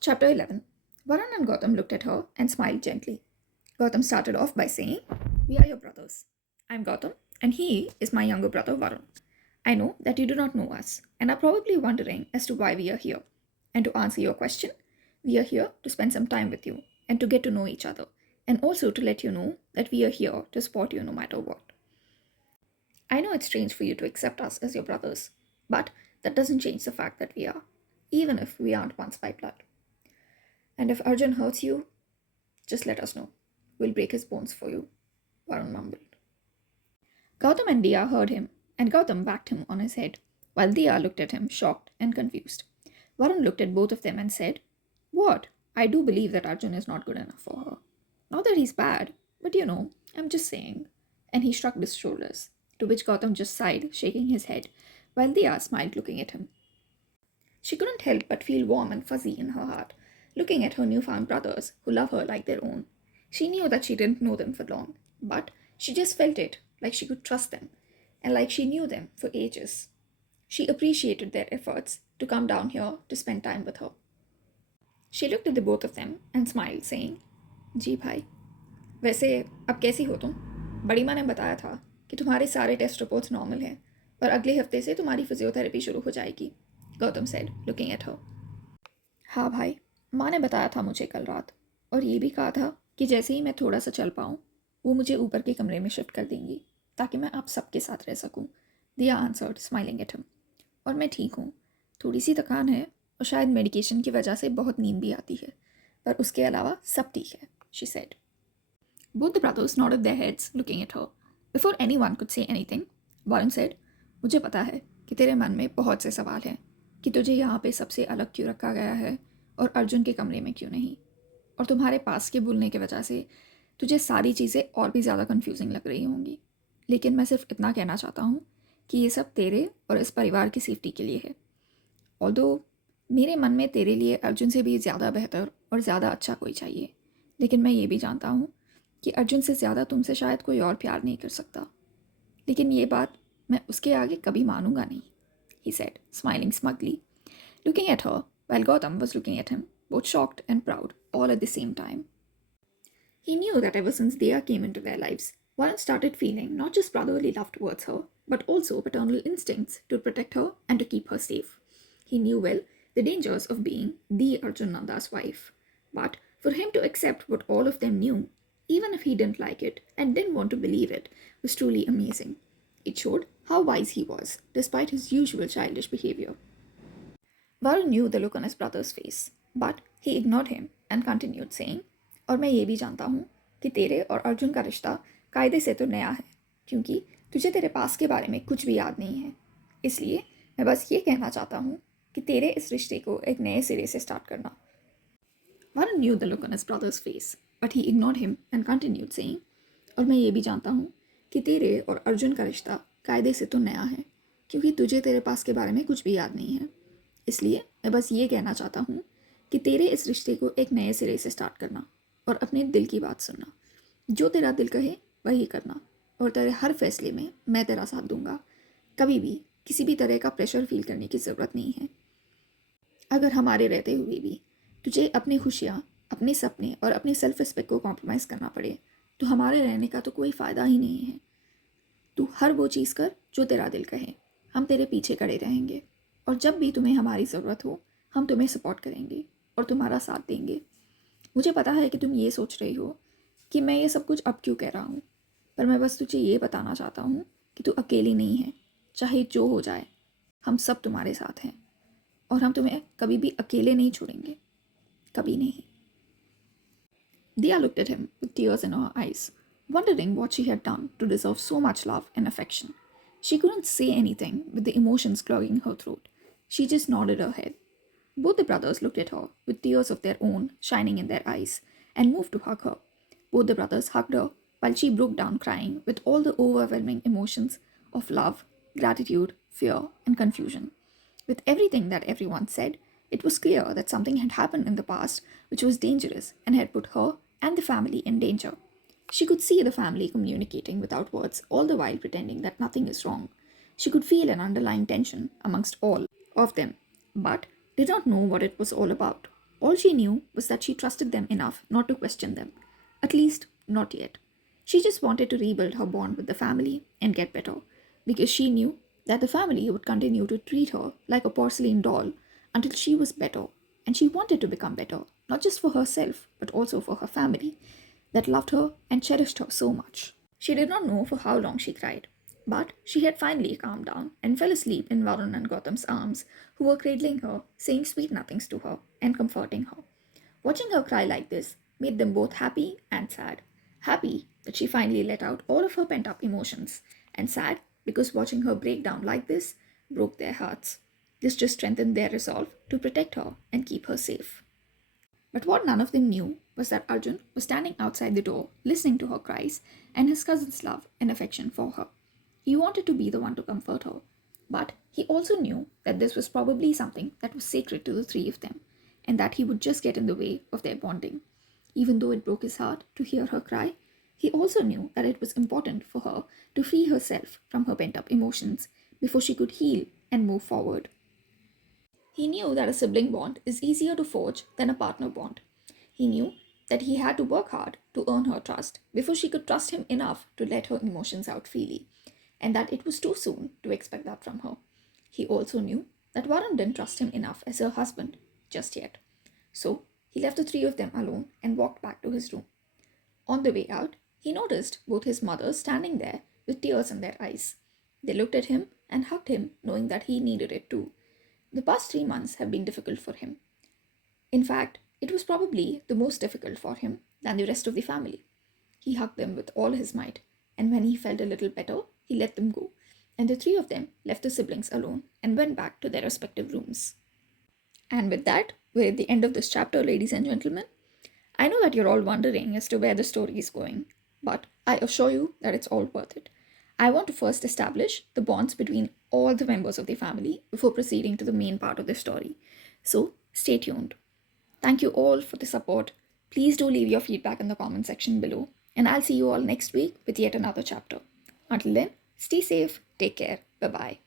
Chapter 11. Varun and Gautam looked at her and smiled gently. Gautam started off by saying, "We are your brothers. I'm Gautam, and he is my younger brother Varun. I know that you do not know us and are probably wondering as to why we are here. And to answer your question, we are here to spend some time with you and to get to know each other, and also to let you know that we are here to support you no matter what. I know it's strange for you to accept us as your brothers, but that doesn't change the fact that we are, even if we aren't once by blood. And if Arjun hurts you, just let us know. We'll break his bones for you," Varun mumbled. Gautam and Dia heard him, and Gautam whacked him on his head, while Dia looked at him, shocked and confused. Varun looked at both of them and said, "What? I do believe that Arjun is not good enough for her. Not that he's bad, but I'm just saying." And he shrugged his shoulders, to which Gautam just sighed, shaking his head, while Dia smiled, looking at him. She couldn't help but feel warm and fuzzy in her heart, looking at her newfound brothers who love her like their own. She knew that she didn't know them for long, but she just felt it, like she could trust them, and like she knew them for ages. She appreciated their efforts to come down here to spend time with her. She looked at the both of them and smiled, saying, "जी भाई, वैसे अब कैसी हो तुम? बड़ी माँ ने बताया था कि तुम्हारे सारे टेस्ट रिपोर्ट्स नॉर्मल हैं और अगले हफ्ते से तुम्हारी फिजियोथेरेपी शुरू हो जाएगी," Gautam said, looking at her. "हाँ भाई, माँ ने बताया था मुझे कल रात, और ये भी कहा था कि जैसे ही मैं थोड़ा सा चल पाऊँ वो मुझे ऊपर के कमरे में शिफ्ट कर देंगी ताकि मैं आप सबके साथ रह सकूँ," दिया आंसर्ड, स्माइलिंग एट हिम. "और मैं ठीक हूँ. थोड़ी सी थकान है और शायद मेडिकेशन की वजह से बहुत नींद भी आती है, पर उसके अलावा सब ठीक है," she said. Both the brothers nodded their heads, looking at her. Before anyone could say anything, Varun said, "मुझे पता है कि तेरे मन में बहुत से सवाल हैं कि तुझे यहाँ पे सबसे अलग क्यों रखा गया है और अर्जुन के कमरे में क्यों नहीं, और तुम्हारे पास के बोलने की वजह से तुझे सारी चीज़ें और भी ज़्यादा कंफ्यूजिंग लग रही होंगी. लेकिन मैं सिर्फ इतना कहना चाहता हूँ कि ये सब तेरे और इस परिवार की सेफ्टी के लिए है. ऑल्दो मेरे मन में तेरे लिए अर्जुन से भी ज़्यादा बेहतर और ज़्यादा अच्छा कोई चाहिए, लेकिन मैं ये भी जानता हूँ कि अर्जुन से ज़्यादा तुमसे शायद कोई और प्यार नहीं कर सकता. लेकिन ये बात मैं उसके आगे कभी मानूंगा नहीं," he said, smiling smugly, looking at her while Gautam was looking at him, both shocked and proud, all at the same time. He knew that ever since Dia came into their lives, Varun started feeling not just brotherly love towards her, but also paternal instincts to protect her and to keep her safe. He knew well the dangers of being the Arjun Nanda's wife. But for him to accept what all of them knew, even if he didn't like it and didn't want to believe it, was truly amazing. It showed how wise he was, despite his usual childish behavior. Varun knew the look on his brother's face, but he ignored him and continued saying, "और मैं ये भी जानता हूँ कि तेरे और अर्जुन का रिश्ता कायदे से तो नया है, क्योंकि तुझे तेरे पास के बारे में कुछ भी याद नहीं है. इसलिए मैं बस ये कहना चाहता हूँ कि तेरे इस रिश्ते को एक नए सिरे से स्टार्ट करना." Varun knew the look on his brother's face, but he ignored him and continued saying, "और मैं ये भी जानता हूँ कि तेरे और अर्जुन का रिश्ता कायदे से तो नया है, क्योंकि तुझे तेरे पास के बारे में कुछ भी याद नहीं है. इसलिए मैं बस ये कहना चाहता हूँ कि तेरे इस रिश्ते को एक नए सिरे से स्टार्ट करना और अपने दिल की बात सुनना. जो तेरा दिल कहे वही करना, और तेरे हर फैसले में मैं तेरा साथ दूंगा. कभी भी किसी भी तरह का प्रेशर फील करने की ज़रूरत नहीं है. अगर हमारे रहते हुए भी तुझे अपनी खुशियाँ, अपने सपने और अपने सेल्फ रिस्पेक्ट को कॉम्प्रोमाइज़ करना पड़े, तो हमारे रहने का तो कोई फ़ायदा ही नहीं है. तू हर वो चीज़ कर जो तेरा दिल कहे. हम तेरे पीछे खड़े रहेंगे, और जब भी तुम्हें हमारी ज़रूरत हो हम तुम्हें सपोर्ट करेंगे और तुम्हारा साथ देंगे. मुझे पता है कि तुम ये सोच रही हो कि मैं ये सब कुछ अब क्यों कह रहा हूँ, पर मैं बस तुझे ये बताना चाहता हूँ कि तू अकेली नहीं है. चाहे जो हो जाए, हम सब तुम्हारे साथ हैं, और हम तुम्हें कभी भी अकेले नहीं छोड़ेंगे. कभी नहीं. Dia looked at him with tears in her eyes, wondering what she had done to deserve so much love and affection. She couldn't say anything with the emotions clogging her throat. She just nodded her head. Both the brothers looked at her with tears of their own shining in their eyes and moved to hug her. Both the brothers hugged her while she broke down crying with all the overwhelming emotions of love, gratitude, fear, and confusion. With everything that everyone said, it was clear that something had happened in the past which was dangerous and had put her and the family in danger. She could see the family communicating without words, all the while pretending that nothing is wrong. She could feel an underlying tension amongst all of them, but did not know what it was all about. All she knew was that she trusted them enough not to question them. At least, not yet. She just wanted to rebuild her bond with the family and get better, because she knew that the family would continue to treat her like a porcelain doll until she was better, and she wanted to become better, not just for herself, but also for her family that loved her and cherished her so much. She did not know for how long she cried, but she had finally calmed down and fell asleep in Varun and Gautam's arms, who were cradling her, saying sweet nothings to her, and comforting her. Watching her cry like this made them both happy and sad. Happy that she finally let out all of her pent up emotions, and sad because watching her break down like this broke their hearts. This just strengthened their resolve to protect her and keep her safe. But what none of them knew was that Arjun was standing outside the door, listening to her cries and his cousin's love and affection for her. He wanted to be the one to comfort her, but he also knew that this was probably something that was sacred to the three of them, and that he would just get in the way of their bonding. Even though it broke his heart to hear her cry, he also knew that it was important for her to free herself from her pent up emotions before she could heal and move forward. He knew that a sibling bond is easier to forge than a partner bond. He knew that he had to work hard to earn her trust before she could trust him enough to let her emotions out freely, and that it was too soon to expect that from her. He also knew that Varun didn't trust him enough as her husband just yet. So he left the three of them alone and walked back to his room. On the way out, he noticed both his mothers standing there with tears in their eyes. They looked at him and hugged him, knowing that he needed it too. The past 3 months have been difficult for him. In fact, it was probably the most difficult for him than the rest of the family. He hugged them with all his might, and when he felt a little better, he let them go, and the three of them left the siblings alone and went back to their respective rooms. And with that, we're at the end of this chapter, ladies and gentlemen. I know that you're all wondering as to where the story is going, but I assure you that it's all worth it. I want to first establish the bonds between all the members of the family before proceeding to the main part of the story. So, stay tuned. Thank you all for the support. Please do leave your feedback in the comment section below, and I'll see you all next week with yet another chapter. Until then, stay safe, take care, bye bye.